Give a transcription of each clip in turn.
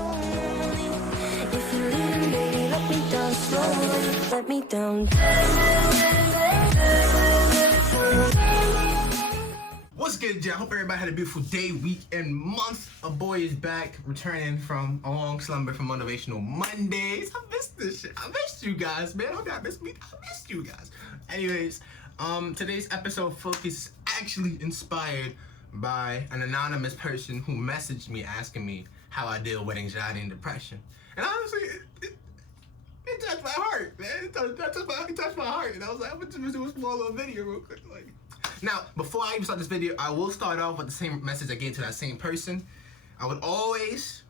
If you're leaving, baby, let me down slowly. Let me down. What's good, Jay? I hope everybody had a beautiful day, week, and month. A boy is back, returning from a long slumber from Motivational Mondays. I missed this shit. I missed you guys, man. Don't y'all miss me? I missed you guys. Anyways, today's episode focus is actually inspired by an anonymous person who messaged me asking me how I deal with anxiety and depression. And honestly, it touched my heart, man. It touched my heart. And I was like, I'm gonna do a small little video real quick. Now, before I even start this video, I will start off with the same message I gave to that same person. I would always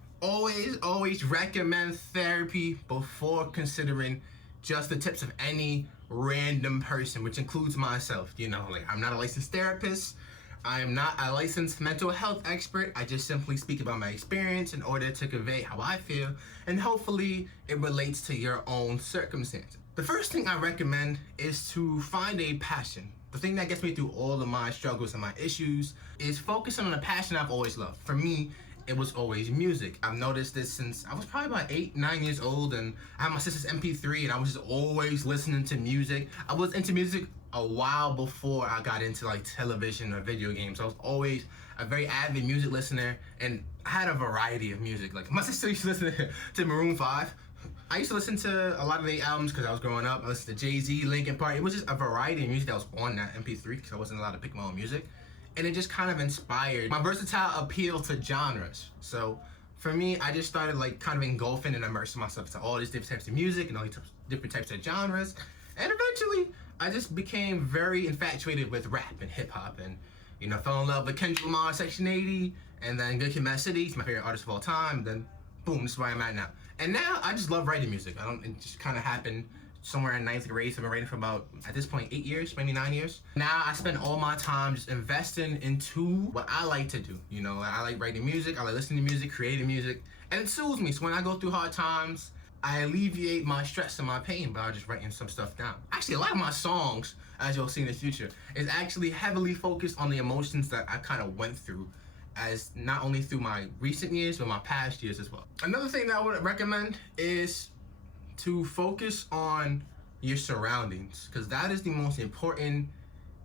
recommend therapy before considering just the tips of any random person, which includes myself. You know, like, I'm not a licensed therapist. I am not a licensed mental health expert. I just simply speak about my experience in order to convey how I feel, and hopefully it relates to your own circumstances. The first thing I recommend is to find a passion. The thing that gets me through all of my struggles and my issues is focusing on a passion I've always loved. For me, it was always music. I've noticed this since I was probably about 8, 9 years old, and I had my sister's MP3 and I was just always listening to music. I was into music a while before I got into like television or video games. I was always a very avid music listener, and I had a variety of music. Like, my sister used to listen to Maroon 5. I used to listen to a lot of their albums because I was growing up. I listened to Jay-Z, Linkin Park. It was just a variety of music that was on that MP3 because I wasn't allowed to pick my own music. And it just kind of inspired my versatile appeal to genres. So for me, I just started like kind of engulfing and immersing myself into all these different types of music and all these different types of genres. And eventually, I just became very infatuated with rap and hip hop, and, you know, fell in love with Kendrick Lamar, Section 80, and then Good Kid, Mad City. He's my favorite artist of all time. Then boom, this is where I'm at now. And now I just love writing music. It just kind of happened somewhere in 9th grade. So I've been writing for about, at this point, 8 years, maybe 9 years. Now I spend all my time just investing into what I like to do. You know, I like writing music, I like listening to music, creating music, and it soothes me. So when I go through hard times, I alleviate my stress and my pain by just writing some stuff down. Actually, a lot of my songs, as you'll see in the future, is actually heavily focused on the emotions that I kind of went through, as not only through my recent years, but my past years as well. Another thing that I would recommend is to focus on your surroundings, because that is the most important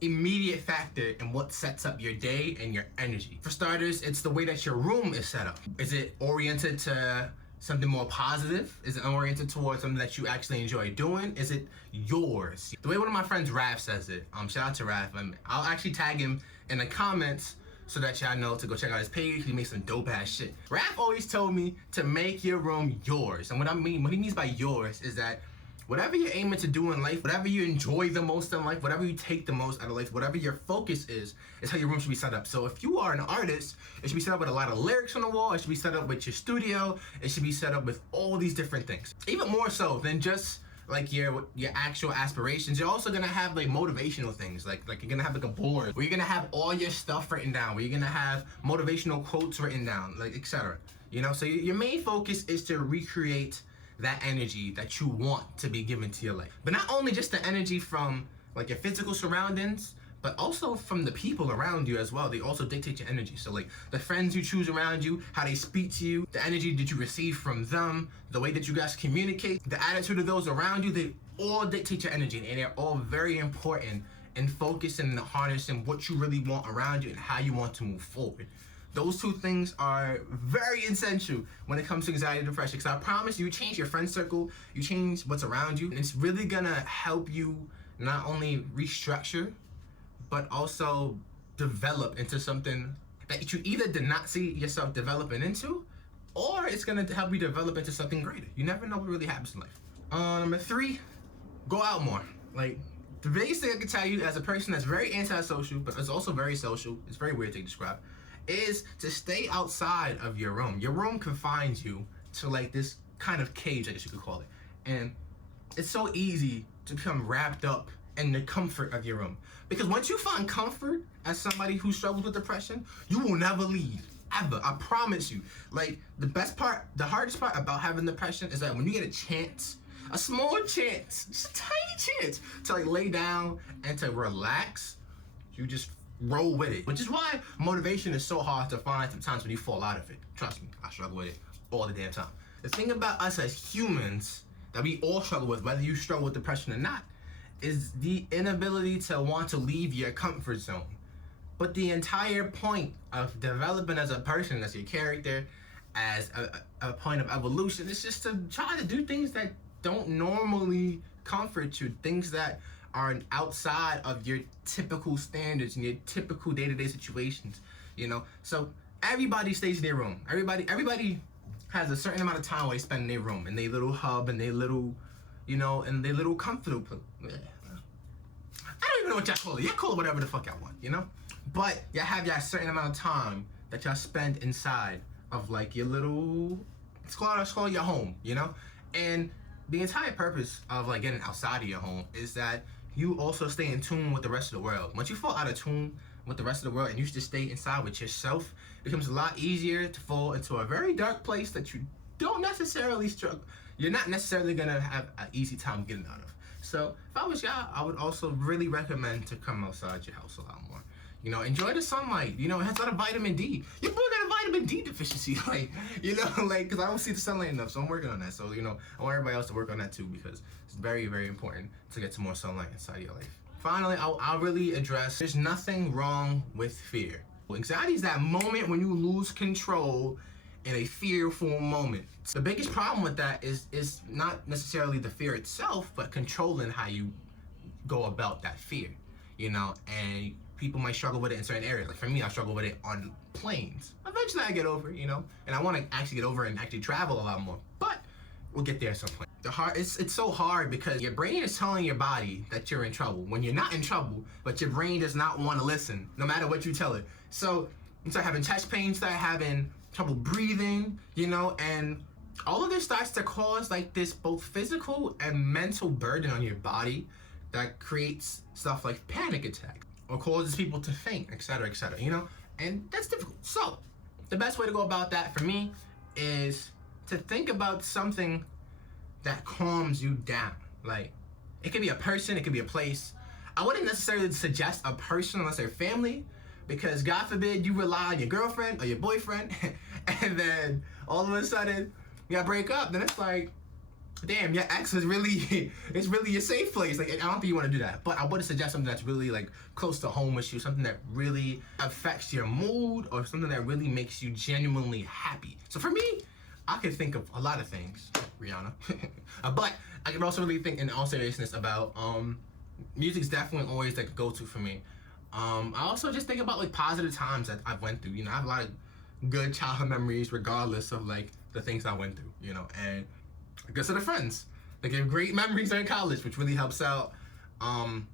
immediate factor in what sets up your day and your energy. For starters, it's the way that your room is set up. Is it oriented to something more positive? Is it oriented towards something that you actually enjoy doing? Is it yours? The way one of my friends, Raph, says it, shout out to Raph, I'll actually tag him in the comments so that y'all know to go check out his page. He makes some dope ass shit. Raph always told me to make your room yours. And what he means by yours is that whatever you're aiming to do in life, whatever you enjoy the most in life, whatever you take the most out of life, whatever your focus is how your room should be set up. So if you are an artist, it should be set up with a lot of lyrics on the wall. It should be set up with your studio. It should be set up with all these different things. Even more so than just like your actual aspirations. You're also gonna have like motivational things, like you're gonna have like a board where you're gonna have all your stuff written down, where you're gonna have motivational quotes written down, like etc. You know, so your main focus is to recreate that energy that you want to be given to your life. But not only just the energy from like your physical surroundings, but also from the people around you as well. They also dictate your energy. So like the friends you choose around you, how they speak to you, the energy that you receive from them, the way that you guys communicate, the attitude of those around you, they all dictate your energy, and they're all very important in focusing and harnessing what you really want around you and how you want to move forward. Those two things are very essential when it comes to anxiety and depression, because I promise you change your friend circle, you change what's around you, and it's really gonna help you not only restructure, but also develop into something that you either did not see yourself developing into, or it's gonna help you develop into something greater. You never know what really happens in life. Number 3, go out more. Like, the biggest thing I can tell you as a person that's very antisocial, but is also very social, it's very weird to describe, is to stay outside of your room. Your room confines you to like this kind of cage, I guess you could call it. And it's so easy to become wrapped up in the comfort of your room. Because once you find comfort as somebody who struggles with depression, you will never leave, ever. I promise you. Like, the best part, the hardest part about having depression is that when you get a chance, a small chance, just a tiny chance to like lay down and to relax, you just roll with it. Which is why motivation is so hard to find sometimes when you fall out of it. Trust me, I struggle with it all the damn time. The thing about us as humans that we all struggle with, whether you struggle with depression or not, is the inability to want to leave your comfort zone. But the entire point of developing as a person, as your character, as a point of evolution, is just to try to do things that don't normally comfort you, things that are outside of your typical standards and your typical day-to-day situations, you know? So everybody stays in their room. Everybody has a certain amount of time where they spend in their room, in their little hub, and their little, you know, and their little comfortable. I don't even know what y'all call it. Y'all call it whatever the fuck y'all want, you know? But y'all have y'all certain amount of time that y'all spend inside of like your little, let's call it your home, you know? And the entire purpose of like getting outside of your home is that you also stay in tune with the rest of the world. Once you fall out of tune with the rest of the world and you just stay inside with yourself, it becomes a lot easier to fall into a very dark place that you don't necessarily struggle. You're not necessarily gonna have an easy time getting out of. So if I was y'all, I would also really recommend to come outside your house a lot more. You know, enjoy the sunlight. You know, it has a lot of vitamin D. Your boy got a vitamin D deficiency, like, you know, like, because I don't see the sunlight enough, so I'm working on that. So, you know, I want everybody else to work on that too, because it's very, very important to get some more sunlight inside your life. Finally, I'll really address, there's nothing wrong with fear. Anxiety is that moment when you lose control in a fearful moment. The biggest problem with that is not necessarily the fear itself, but controlling how you go about that fear, you know, and people might struggle with it in certain areas. Like for me, I struggle with it on planes. Eventually I get over it, you know, and I want to actually get over it and actually travel a lot more, but we'll get there at some point. It's so hard because your brain is telling your body that you're in trouble when you're not in trouble, but your brain does not want to listen no matter what you tell it. So you start having chest pain, start having trouble breathing, you know, and all of this starts to cause like this both physical and mental burden on your body that creates stuff like panic attack or causes people to faint, etc., you know, and that's difficult. So the best way to go about that for me is to think about something that calms you down. Like, it could be a person, it could be a place. I wouldn't necessarily suggest a person unless they're family, because God forbid you rely on your girlfriend or your boyfriend, and then all of a sudden you gotta break up. Then it's like, damn, your ex is really, it's really your safe place. Like, I don't think you want to do that. But I would suggest something that's really like close to home with you, something that really affects your mood, or something that really makes you genuinely happy. So for me, I could think of a lot of things, Rihanna, but I could also really think in all seriousness about music's definitely always like a go-to for me. I also just think about like positive times that I've went through. You know, I have a lot of good childhood memories, regardless of like the things I went through. You know, and I guess to the friends, they give great memories in college, which really helps out. And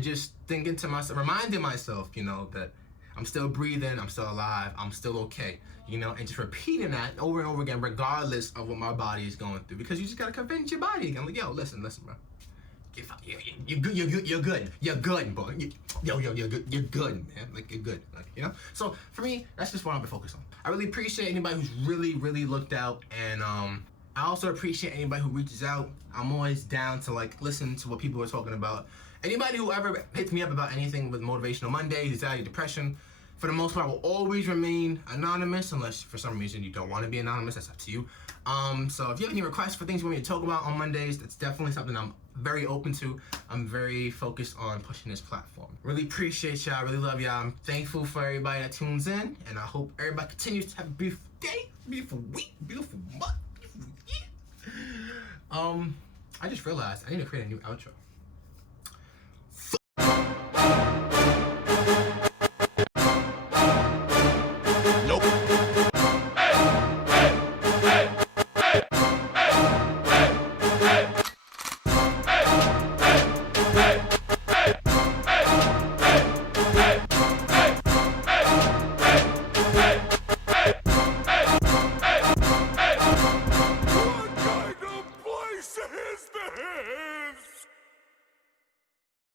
just thinking to myself, reminding myself, you know, that I'm still breathing, I'm still alive, I'm still okay, you know, and just repeating that over and over again, regardless of what my body is going through, because you just gotta convince your body again, like, yo, listen, bro, you're good, boy, you're good, man, like, you're good, like, you know. So for me, that's just what I've been focused on. I really appreciate anybody who's really looked out, and I also appreciate anybody who reaches out. I'm always down to like listen to what people are talking about. Anybody who ever hits me up about anything with Motivational Mondays, anxiety, depression, for the most part will always remain anonymous, unless for some reason you don't want to be anonymous. That's up to you. So if you have any requests for things you want me to talk about on Mondays, that's definitely something I'm very open to. I'm very focused on pushing this platform. Really appreciate y'all. Really love y'all. I'm thankful for everybody that tunes in, and I hope everybody continues to have a beautiful day, beautiful week, beautiful month, beautiful year. I just realized I need to create a new outro.